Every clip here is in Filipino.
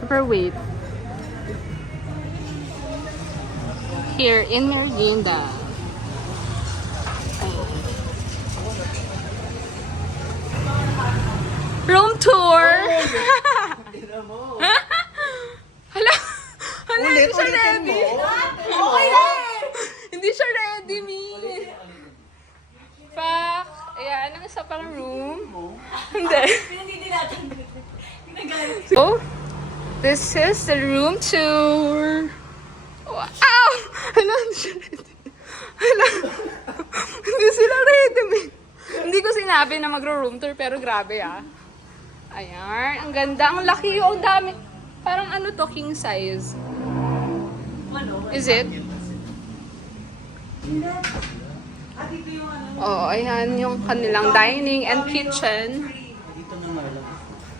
super wait. Here in Merienda. Ayan. Room tour! Hala! Hala, hindi siya ready! Okay na! Hindi siya ready, me! Fuck! Ayan, ang isa pang room. Hindi. So, this is the room tour. Wow! Hala, hindi siya ready. Hala! Hindi sila ready, me. Hindi ko sinabi na magro-room tour, pero grabe ah. Ayan, ang ganda, ang laki, ang dami. Parang ano to, king size. Is it? Oh, ayan yung kanilang dining and kitchen. Dito na lang.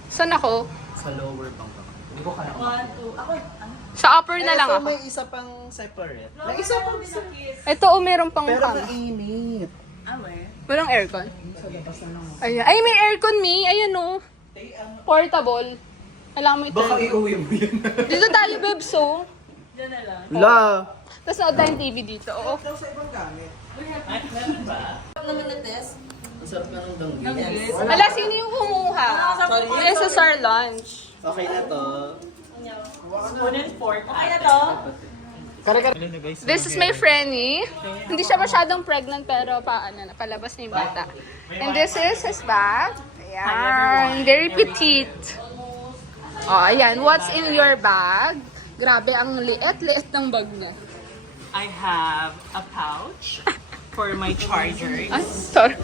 Saan ako? Sa lower bunk. Hindi ko kaya. Sa upper na lang so ako. may isa pang separate. May isa pang separate. Ito, meron pang Pero kama. mainit. Walang aircon. Sa labas na lang. Ayan. Ay, may aircon, me. Ayan o. Portable. Alam mo ito. Baka iuwi mo yun. Dito tayo, Bebso. La! Tapos nood tayong TV dito. Oo. Daw sa ibang gamit. naman na test. Ang sarap na ng danggit. Ala, sino yung kumuha? Yung sa Sar Lunch. Okay na to. Spoon and fork. Okay na to? Kare-kare. This is my Frenny. Hindi siya masyadong pregnant pero palabas na yung bata. And this is his bag. Ayan. Very petite. Oh, ayan. What's in your bag? Grabe, ang liit-liit ng bag na. I have a pouch for my chargers Ay, sorry.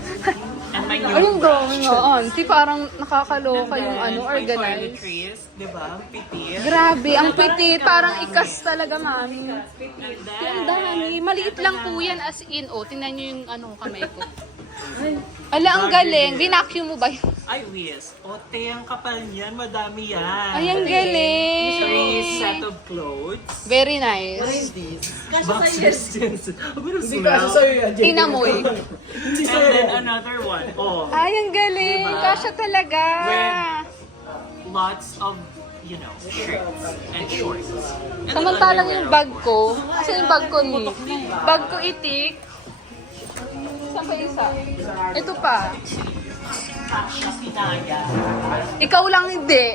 and my Anong new drawing nga, auntie? Parang nakakaloka yung And ano, my organized. toiletries, di ba? Pitit. Grabe, ang petit. Parang ikas talaga, mami. And Ang then, dami. Maliit lang po yan as in. Oh, tingnan nyo yung ano, kamay ko. Ala, ang galing. Vinacuum mo ba yun? ay, Wiz. Ote, ang kapal niyan. Madami yan. Ay, ang galing. 3 set of clothes. Very nice. this? Boxers din. Ang ganun Hindi smell. kasi sa'yo yan, JJ. Inamoy. And then another one. Oh, Ay, ang galing. Diba? Kasya talaga. lots of, you know, shirts and shorts. And Samantalang underwear, yung of bag course. ko. Kasi yung bag ko ni. Bag ko itik. Saan pa isa? Ito pa. Kasha Pinaya. Ikaw lang hindi.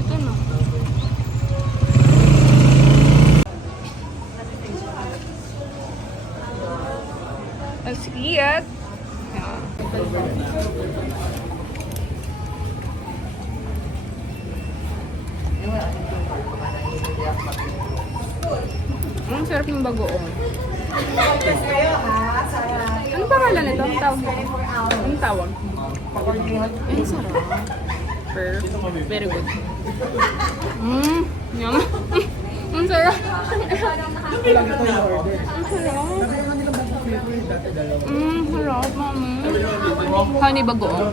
Ito na. Let's eat. Ang sarap ng bagoong. Ano pangalan nito? Tawag nito? Anong tawag? Ay, sarap. Very good. Yum. Ang sarap. Ang sarap, mami. Honey bagoong.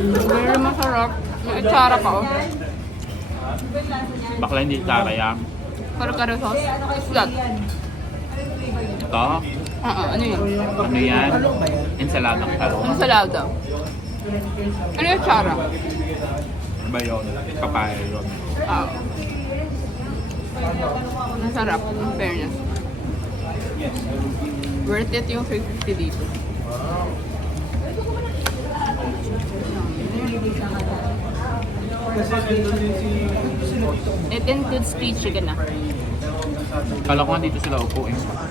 Very masarap. May itsara ka, oh. Bakla hindi tara yan. Karo-karo sauce. That. Ito, Ano yun? ano yan? Ensaladang talong. Ensalada. Ano yung itsara? Ano ba yun? Papaya yun. Masarap, in fairness. Worth it yung 350 dito. It includes street chicken na. Kala ko nga dito sila upo eh. Isa pa.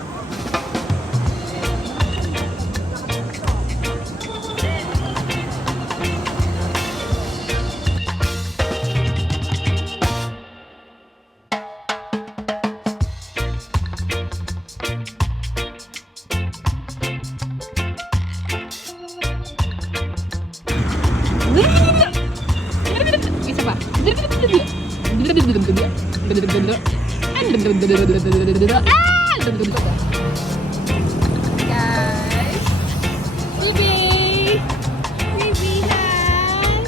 Guys. Bibi. Bibi lang.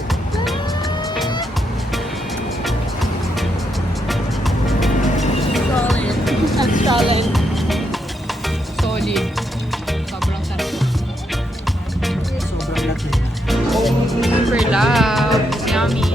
Solid. Ang solid. Solid. Sobrang sarap. Super loud. Yummy.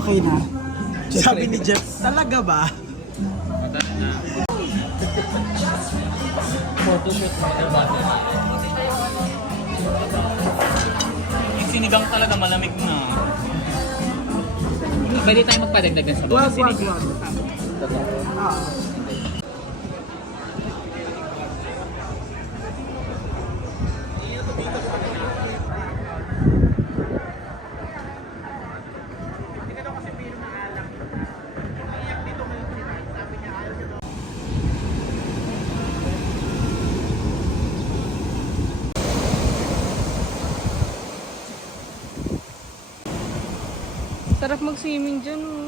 Okay na. Sabi ni Jeff, talaga ba? Yung sinigang talaga malamig na. Pwede tayo magpadagdag ng sabaw. Wag, wag, wag. Sarap mag-swimming dyan, oh.